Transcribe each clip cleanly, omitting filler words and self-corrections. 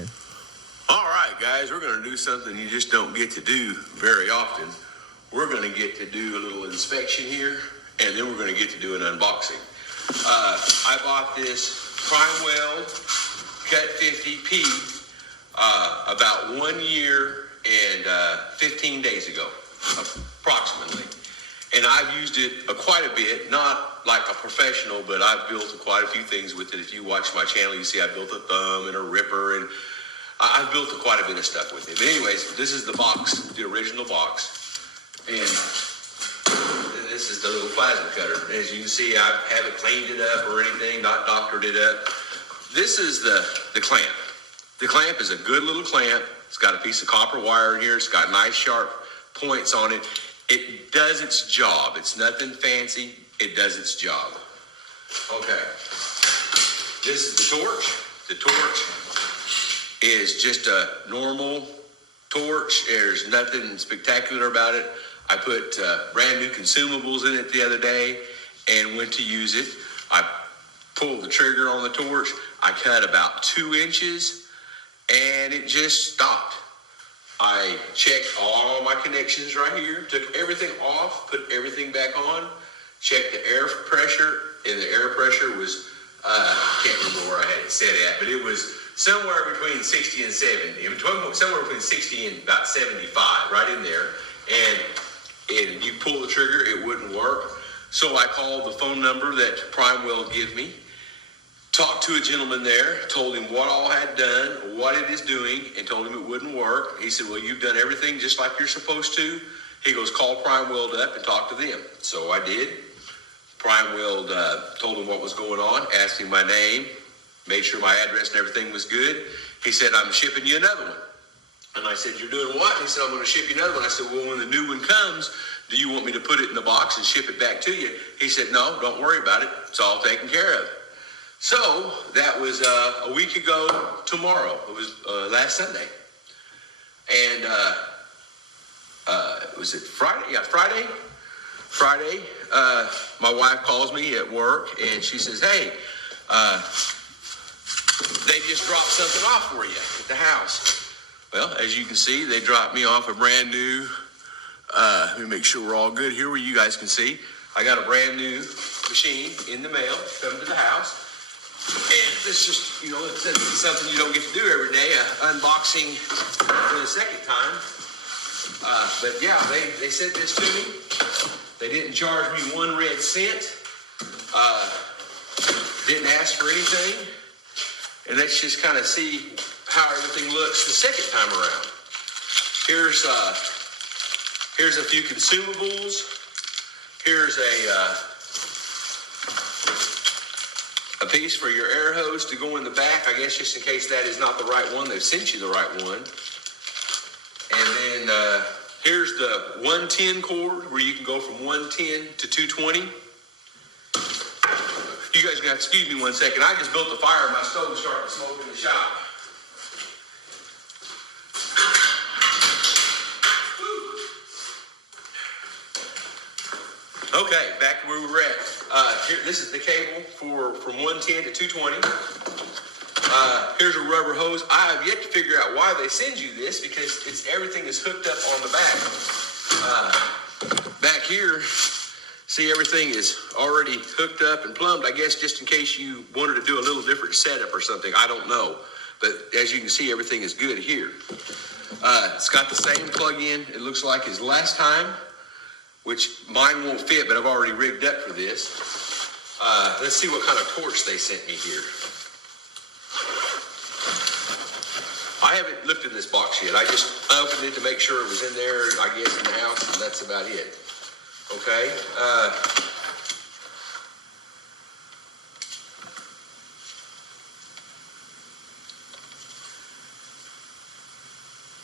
Okay. All right, guys, we're going to do something you just don't get to do very often. We're going to get to do a little inspection here, and then we're going to get to do an unboxing. I bought this Prime Weld Cut 50P about 1 year and 15 days ago, approximately. And I've used it quite a bit, not like a professional, but I've built quite a few things with it. If you watch my channel, you see I built a thumb and a ripper, and I've built quite a bit of stuff with it. But anyways, this is the box, the original box. And this is the little plasma cutter. As you can see, I haven't cleaned it up or anything, not doctored it up. This is the clamp. The clamp is a good little clamp. It's got a piece of copper wire in here. It's got nice sharp points on it. It does its job. It's nothing fancy. It does its job. Okay. This is the torch. The torch is just a normal torch. There's nothing spectacular about it. I put brand new consumables in it the other day and went to use it. I pulled the trigger on the torch. I cut about 2 inches and it just stopped. I checked all my connections right here, took everything off, put everything back on, checked the air pressure, and the air pressure was, can't remember where I had it set at, but it was somewhere between 60 and 70, somewhere between 60 and about 75, right in there. And you pull the trigger, it wouldn't work. So I called the phone number that Prime Weld gave me, talked to a gentleman there, told him what all I had done, what it is doing, and told him it wouldn't work. He said, well, you've done everything just like you're supposed to. He goes, call Prime Weld up and talk to them. So I did. Prime Weld told him what was going on, asked him my name, made sure my address and everything was good. He said, I'm shipping you another one. And I said, you're doing what? He said, I'm going to ship you another one. I said, well, when the new one comes, do you want me to put it in the box and ship it back to you? He said, no, don't worry about it. It's all taken care of. So that was a week ago tomorrow. It was last Sunday. And was it Friday? Yeah, Friday. Friday, my wife calls me at work and she says, hey, they just dropped something off for you at the house. Well, as you can see, they dropped me off a brand new, let me make sure we're all good here where you guys can see. I got a brand new machine in the mail coming to the house. And this just, it's something you don't get to do every day, unboxing for the second time. But yeah, they sent this to me. They didn't charge me 1 red cent. Didn't ask for anything. And let's just kind of see how everything looks the second time around. Here's a few consumables. Here's a piece for your air hose to go in the back. I guess just in case that is not the right one, they've sent you the right one. And then here's the 110 cord where you can go from 110 to 220. You guys are going to excuse me 1 second. I just built a fire and my stove started to smoke in the shop. Okay, back to where we were at. Here, this is the cable from 110 to 220. Here's a rubber hose. I have yet to figure out why they send you this because everything is hooked up on the back. Back here, see, everything is already hooked up and plumbed. I guess just in case you wanted to do a little different setup or something. I don't know. But as you can see, everything is good here. It's got the same plug-in, it looks like, as last time, which mine won't fit, but I've already rigged up for this. Let's see what kind of torch they sent me here. I haven't looked in this box yet. I just opened it to make sure it was in there, I guess, in the house, and that's about it. Okay.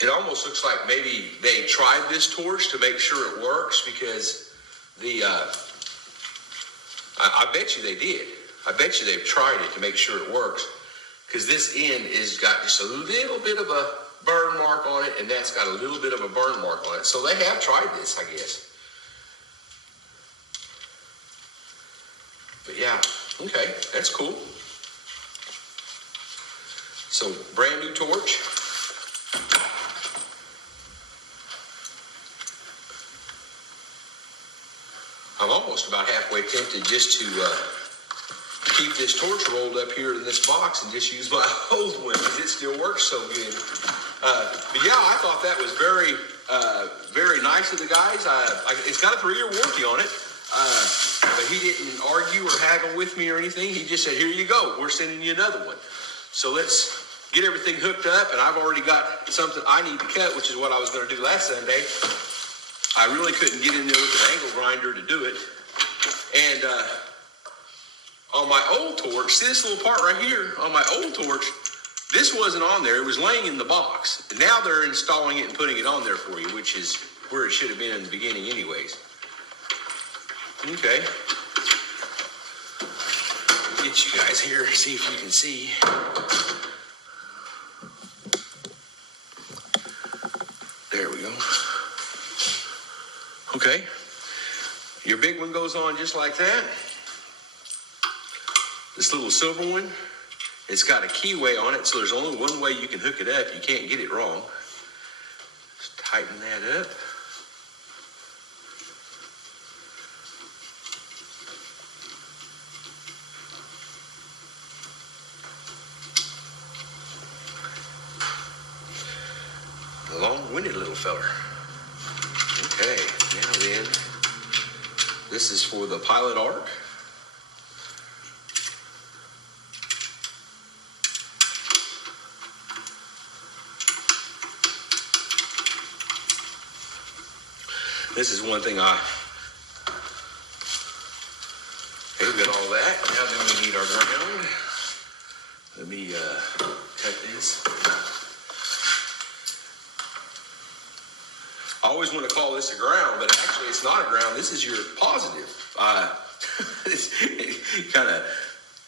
It almost looks like maybe they tried this torch to make sure it works because I bet you they did. I bet you they've tried it to make sure it works because this end has got just a little bit of a burn mark on it and that's got a little bit of a burn mark on it. So they have tried this, I guess. But yeah, okay, that's cool. So brand new torch. I'm almost about halfway tempted just to keep this torch rolled up here in this box and just use my old one because it still works so good. But yeah, I thought that was very, very nice of the guys. It's got a 3-year warranty on it, but he didn't argue or haggle with me or anything. He just said, here you go. We're sending you another one. So let's get everything hooked up, and I've already got something I need to cut, which is what I was going to do last Sunday. I really couldn't get in there with an angle grinder to do it. And on my old torch, see this little part right here? On my old torch, this wasn't on there. It was laying in the box. And now they're installing it and putting it on there for you, which is where it should have been in the beginning anyways. Okay. Get you guys here, see if you can see. There we go. Okay. Your big one goes on just like that. This little silver one, it's got a keyway on it, so there's only one way you can hook it up. You can't get it wrong. Just tighten that up. A long-winded little feller. Okay, now then, this is for the pilot arc. This is one thing we've got all that. Now then we need our ground. Let me cut this. I always want to call this a ground, but actually it's not a ground. This is your positive. It kind of,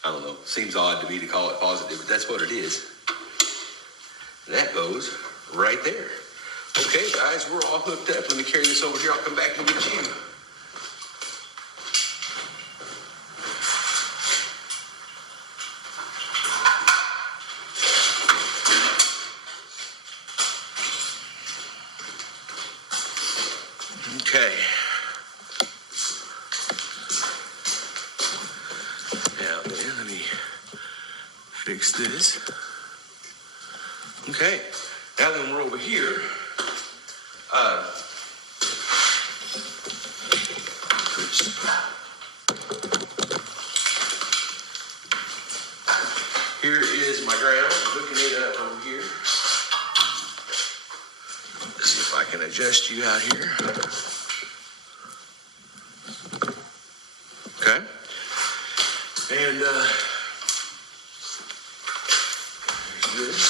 I don't know, seems odd to me to call it positive, but that's what it is. That goes right there. Okay, guys, we're all hooked up. Let me carry this over here. I'll come back and get you. Okay. Now then, let me fix this. Okay. Now then, we're over here. Here is my ground. I'm hooking it up over here. Let's see if I can adjust you out here. Okay. And there's this.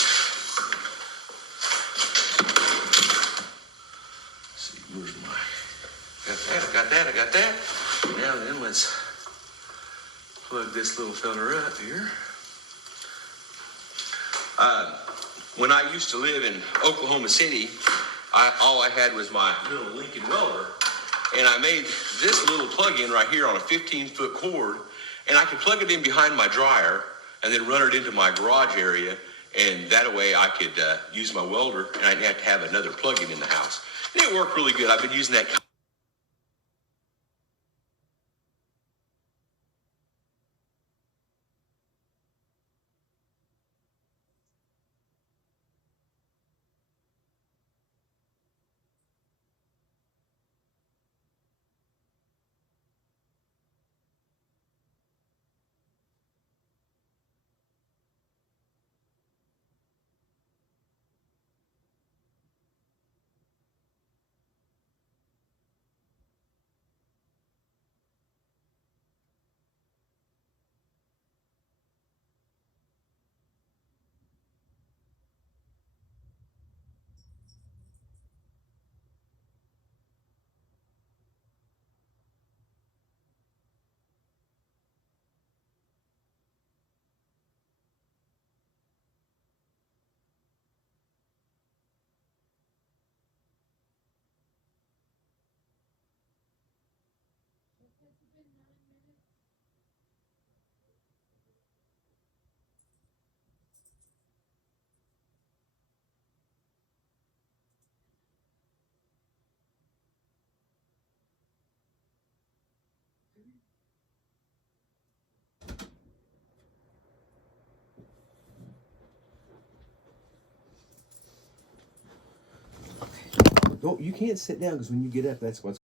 Let's see, where's my... I got that. Now then, let's plug this little fella up here. When I used to live in Oklahoma City, all I had was my little Lincoln welder, and I made this little plug-in right here on a 15-foot cord, and I could plug it in behind my dryer and then run it into my garage area, and that way I could use my welder, and I didn't have to have another plug-in in the house. And it worked really good. I've been using that. Don't, you can't sit down because when you get up, that's what's